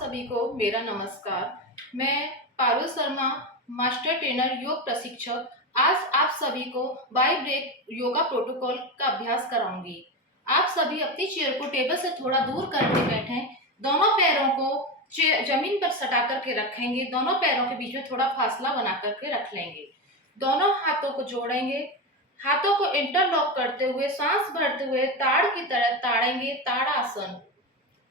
सभी को मेरा नमस्कार। मैं पारुल शर्मा, मास्टर ट्रेनर योग प्रशिक्षक, आज आप सभी को बाई ब्रेक योगा प्रोटोकॉल का अभ्यास कराऊंगी। आप सभी अपनी चेयर को टेबल से थोड़ा दूर करके बैठें। दोनों पैरों को जमीन पर सटा करके रखेंगे। दोनों पैरों के बीच में थोड़ा फासला बना करके रख लेंगे। दोनों हाथों को जोड़ेंगे। हाथों को इंटरलॉक करते हुए सांस भरते हुए ताड़ की तरह ताड़ेंगे, ताड़ासन।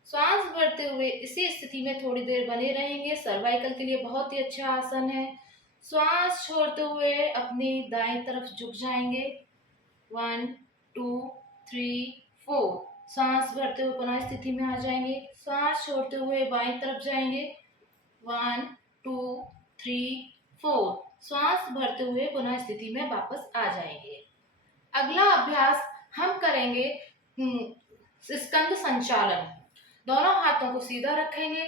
श्वास भरते हुए इसी स्थिति में थोड़ी देर बने रहेंगे। सर्वाइकल के लिए बहुत ही अच्छा आसन है। श्वास छोड़ते हुए अपनी दाएं तरफ झुक जाएंगे। 1 2 3 4। सांस भरते हुए पुनः स्थिति में आ जाएंगे। सांस छोड़ते हुए बाएं तरफ जाएंगे। 1 2 3 4। सांस भरते हुए पुनः स्थिति में वापस आ जाएंगे। अगला अभ्यास हम करेंगे स्कंद संचालन। दोनों हाथों को सीधा रखेंगे।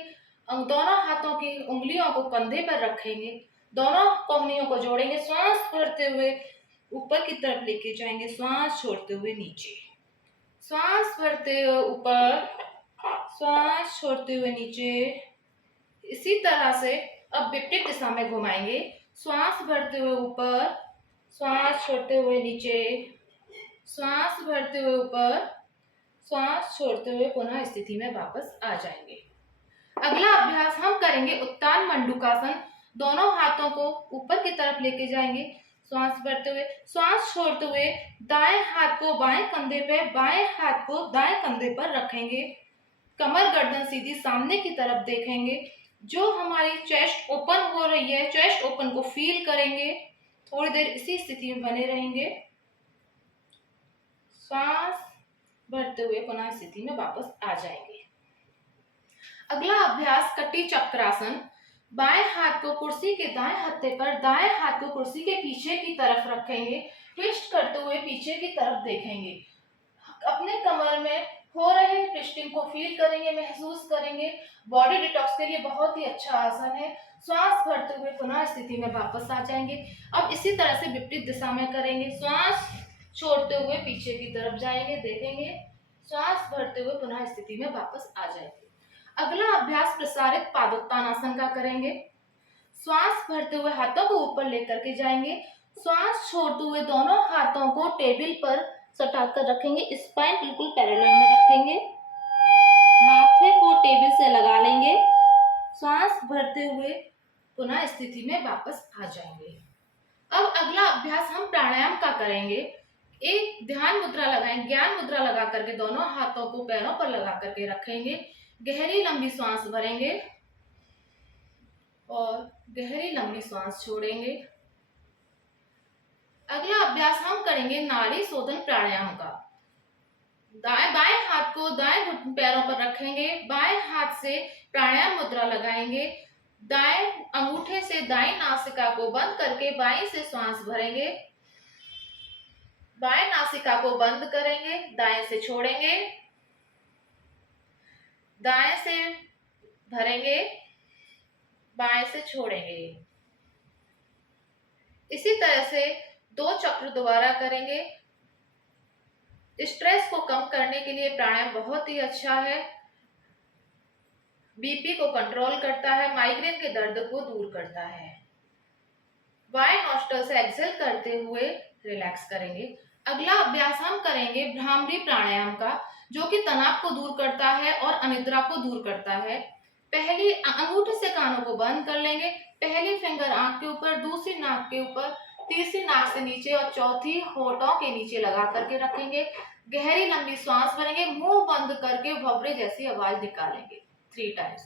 दोनों हाथों की उंगलियों को कंधे पर रखेंगे। दोनों कोहनियों को जोड़ेंगे। श्वास भरते हुए ऊपर की तरफ लेके जाएंगे। श्वास छोड़ते हुए नीचे। श्वास भरते हुए ऊपर, श्वास छोड़ते हुए नीचे। इसी तरह से अब विपरीत दिशा में घुमाएंगे। श्वास भरते हुए ऊपर, श्वास छोड़ते हुए नीचे। श्वास भरते हुए ऊपर, श्वास छोड़ते हुए पुनः स्थिति में वापस आ जाएंगे। अगला अभ्यास हम करेंगे उत्तान मंडूकासन। दोनों हाथों को ऊपर की तरफ लेके जाएंगे। श्वास भरते हुए, श्वास छोड़ते हुए दाएं हाथ को बाएं कंधे पे, बाएं हाथ को दाएं कंधे पर रखेंगे। कमर गर्दन सीधी सामने की तरफ देखेंगे। जो हमारी चेस्ट ओपन हो रही है, चेस्ट ओपन को फील करेंगे। थोड़ी देर इसी स्थिति में बने रहेंगे। श्वास भरते हुए पुनः स्थिति में वापस आ जाएंगे। अगला अभ्यास कटी चक्रासन। बाएं हाथ को कुर्सी के दाएं हत्थे पर, दाएं हाथ को कुर्सी के पीछे की तरफ रखेंगे। ट्विस्ट करते हुए पीछे की तरफ देखेंगे। अपने कमर में हो रहे ट्विस्टिंग को फील करेंगे, महसूस करेंगे। बॉडी डिटॉक्स के लिए बहुत ही अच्छा आसन है। श्वास भरते हुए पुनः स्थिति में वापस आ जाएंगे। अब इसी तरह से विपरीत दिशा में करेंगे। श्वास छोड़ते हुए पीछे की तरफ जाएंगे, देखेंगे। श्वास भरते हुए पुनः स्थिति में वापस आ जाएंगे। अगला अभ्यास प्रसारित पादोत्तानासन का करेंगे। श्वास भरते हुए हाथों को ऊपर लेकर के जाएंगे। श्वास छोड़ते हुए दोनों हाथों को टेबल पर सटाकर रखेंगे। स्पाइन बिल्कुल पैरेलल में रखेंगे। माथे को टेबल से लगा लेंगे। श्वास भरते हुए पुनः स्थिति में वापस आ जाएंगे। अब अगला अभ्यास हम प्राणायाम का करेंगे। एक ध्यान मुद्रा लगाएं, ज्ञान मुद्रा लगा करके दोनों हाथों को पैरों पर लगा करके रखेंगे। गहरी लंबी सांस भरेंगे और गहरी लंबी सांस छोड़ेंगे। अगला अभ्यास हम करेंगे नाड़ी शोधन प्राणायाम का। बाएं हाथ को दाएं पैरों पर रखेंगे। बाएं हाथ से प्राणायाम मुद्रा लगाएंगे। दाएं अंगूठे से दाएं नासिका को बंद करके बाएं से सांस भरेंगे। बाएं नासिका को बंद करेंगे, दाएं से छोड़ेंगे। दाएं से भरेंगे, बाएं से छोड़ेंगे। इसी तरह से 2 चक्र दोबारा करेंगे। स्ट्रेस को कम करने के लिए प्राणायाम बहुत ही अच्छा है। बीपी को कंट्रोल करता है, माइग्रेन के दर्द को दूर करता है। बाएं नोस्ट्रल से एक्सेल करते हुए रिलैक्स करेंगे। अगला अभ्यास हम करेंगे भ्रामरी प्राणायाम का, जो कि तनाव को दूर करता है और अनिद्रा को दूर करता है। पहली अंगूठे से कानों को बंद कर लेंगे। पहली फिंगर आंख के ऊपर, दूसरी नाक के ऊपर, तीसरी नाक से नीचे और चौथी होठों के नीचे लगा करके रखेंगे। गहरी लंबी सांस भरेंगे। मुंह बंद करके भवरे जैसी आवाज निकालेंगे 3 टाइम्स।